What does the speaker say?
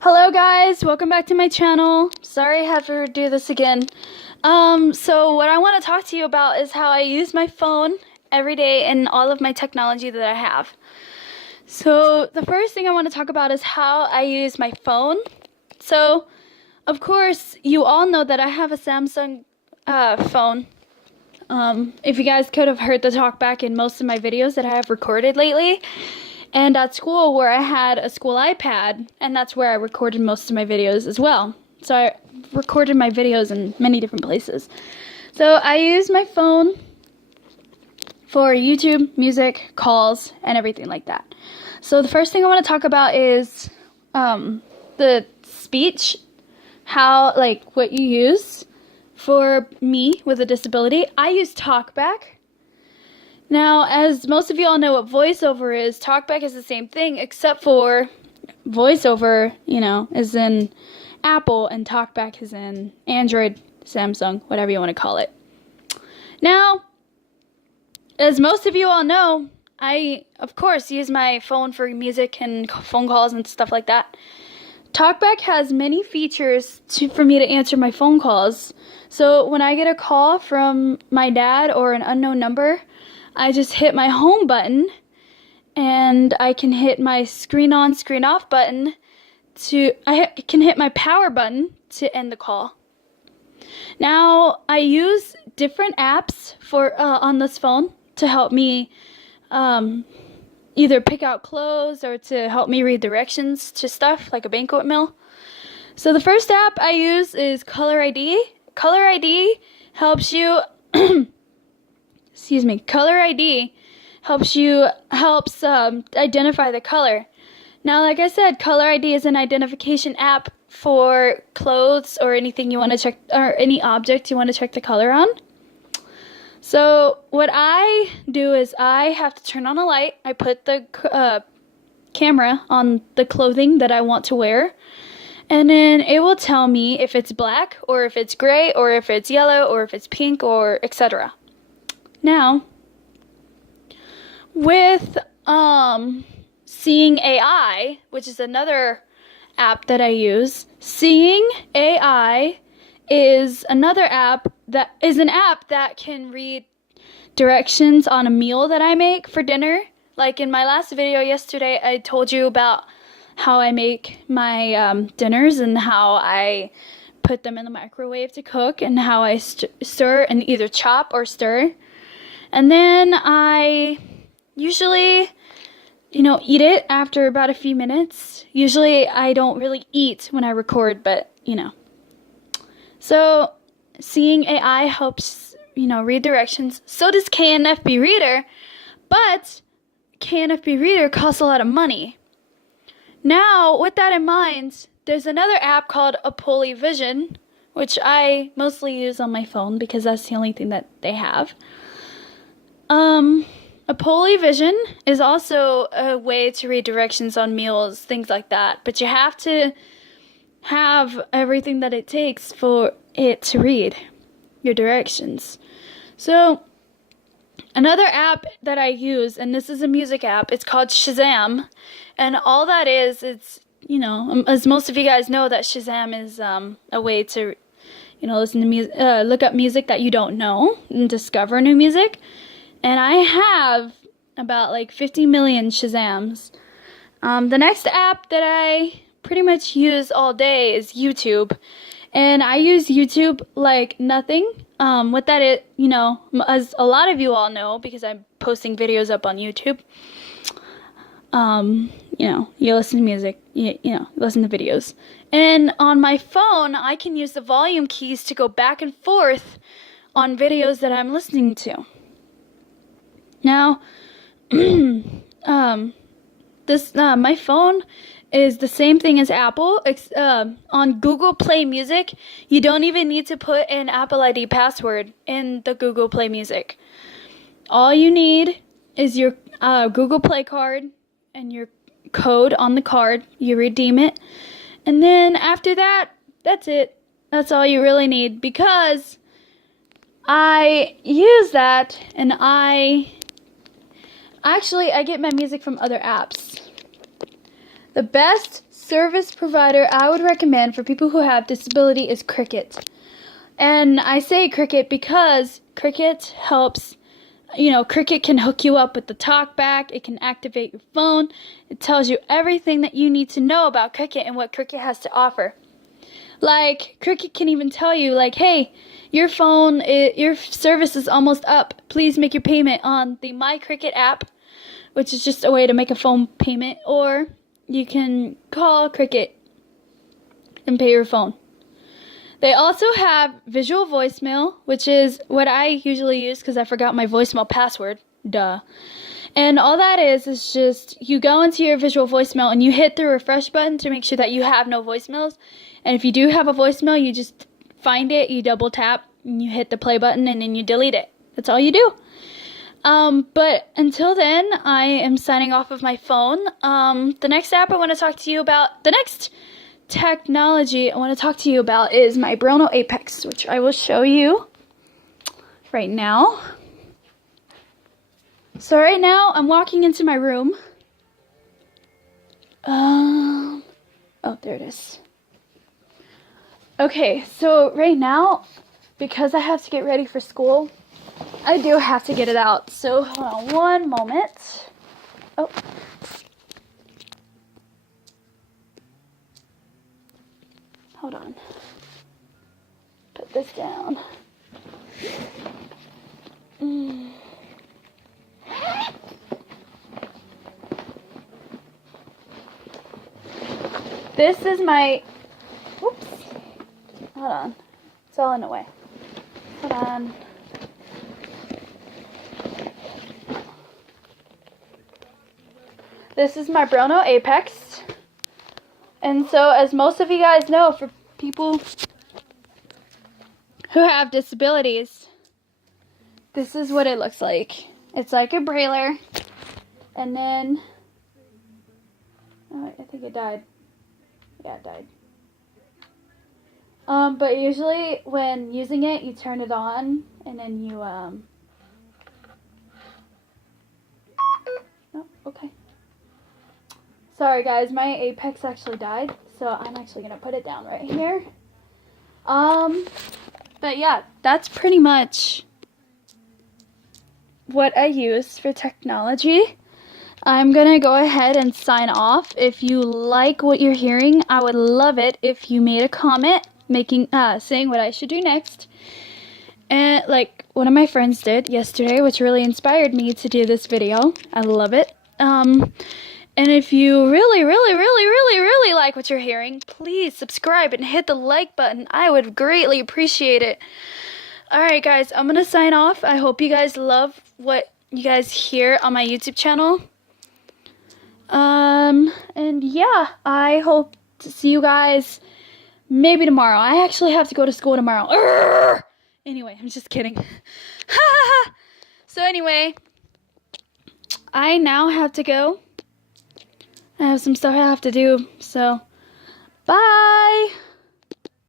Hello guys, welcome back to my channel. Sorry I have to do this again. So what I want to talk to you about is how I use my phone every day and all of my technology that I have. So the first thing I want to talk about is how I use my phone. So, of course, you all know that I have a Samsung phone. If you guys could have heard the talk back in most of my videos that I have recorded lately. And at school where I had a school iPad, and that's where I recorded most of my videos as well. So I recorded my videos in many different places. So I use my phone for YouTube, music, calls, and everything like that. So the first thing I want to talk about is the speech, what you use. For me with a disability, I use TalkBack. Now, as most of you all know what VoiceOver is, TalkBack is the same thing, except for VoiceOver, is in Apple, and TalkBack is in Android, Samsung, whatever you want to call it. Now, as most of you all know, I, of course, use my phone for music and phone calls and stuff like that. TalkBack has many features for me to answer my phone calls. So when I get a call from my dad or an unknown number, I just hit my home button, and I can hit my screen on, screen off button I can hit my power button to end the call. Now, I use different apps on this phone to help me either pick out clothes or to help me read directions to stuff like a banquet meal. So the first app I use is Caller ID. Caller ID helps you Caller ID helps identify the color. Now, like I said, Caller ID is an identification app for clothes or anything you want to check, or any object you want to check the color on. So what I do is I have to turn on a light. I put the camera on the clothing that I want to wear, and then it will tell me if it's black or if it's gray or if it's yellow or if it's pink or etc. Now, with Seeing AI, which is another app that I use, Seeing AI is another app that can read directions on a meal that I make for dinner. Like in my last video yesterday, I told you about how I make my dinners and how I put them in the microwave to cook and how I stir and either chop or stir. And then I usually, eat it after about a few minutes. Usually I don't really eat when I record, but, So, Seeing AI helps, read directions. So does KNFB Reader, but KNFB Reader costs a lot of money. Now, with that in mind, there's another app called Apolly Vision, which I mostly use on my phone because that's the only thing that they have. Apolly Vision is also a way to read directions on meals, things like that, but you have to have everything that it takes for it to read your directions. So, another app that I use, and this is a music app, it's called Shazam, and all that is, it's, as most of you guys know, that Shazam is a way to, listen to music, look up music that you don't know and discover new music. And I have about 50 million Shazams. The next app that I pretty much use all day is YouTube. And I use YouTube like nothing. What that is, as a lot of you all know, because I'm posting videos up on YouTube. You listen to music, you listen to videos. And on my phone, I can use the volume keys to go back and forth on videos that I'm listening to. Now, my phone is the same thing as Apple. On Google Play Music, you don't even need to put an Apple ID password in the Google Play Music. All you need is your Google Play card and your code on the card. You redeem it. And then after that, that's it. That's all you really need, because I use that, and I get my music from other apps. The best service provider I would recommend for people who have disability is Cricket. And I say Cricket because Cricket helps, Cricket can hook you up with the TalkBack. It can activate your phone. It tells you everything that you need to know about Cricket and what Cricket has to offer. Like, Cricket can even tell you, like, hey, your service is almost up. Please make your payment on the My Cricket app, which is just a way to make a phone payment, or you can call Cricket and pay your phone. They also have visual voicemail, which is what I usually use because I forgot my voicemail password. Duh. And all that is just you go into your visual voicemail and you hit the refresh button to make sure that you have no voicemails. And if you do have a voicemail, you just find it, you double tap, and you hit the play button, and then you delete it. That's all you do. But until then, I am signing off of my phone. The next app I want to talk to you about, the next technology I want to talk to you about is my Brono Apex, which I will show you right now. So right now, I'm walking into my room. Oh, there it is. Okay, so right now, because I have to get ready for school, I do have to get it out. So hold on one moment. Oh. Hold on. Put this down. This is my, whoops, hold on, it's all in the way, hold on. This is my Brono Apex, and so as most of you guys know, for people who have disabilities, this is what it looks like. It's like a brailler, and then, oh, I think it died. Yeah, it died. But usually when using it, you turn it on, and then you, oh, okay. Sorry guys, my Apex actually died, so I'm actually gonna put it down right here. But yeah, that's pretty much what I use for technology. I'm gonna go ahead and sign off. If you like what you're hearing, I would love it if you made a comment saying what I should do next. And like one of my friends did yesterday, which really inspired me to do this video. I love it. And if you really like what you're hearing, please subscribe and hit the like button. I would greatly appreciate it. Alright guys, I'm gonna sign off. I hope you guys love what you guys hear on my YouTube channel. And yeah, I hope to see you guys maybe tomorrow. I actually have to go to school tomorrow. Urgh! Anyway, I'm just kidding. So anyway, I now have to go. I have some stuff I have to do, so bye!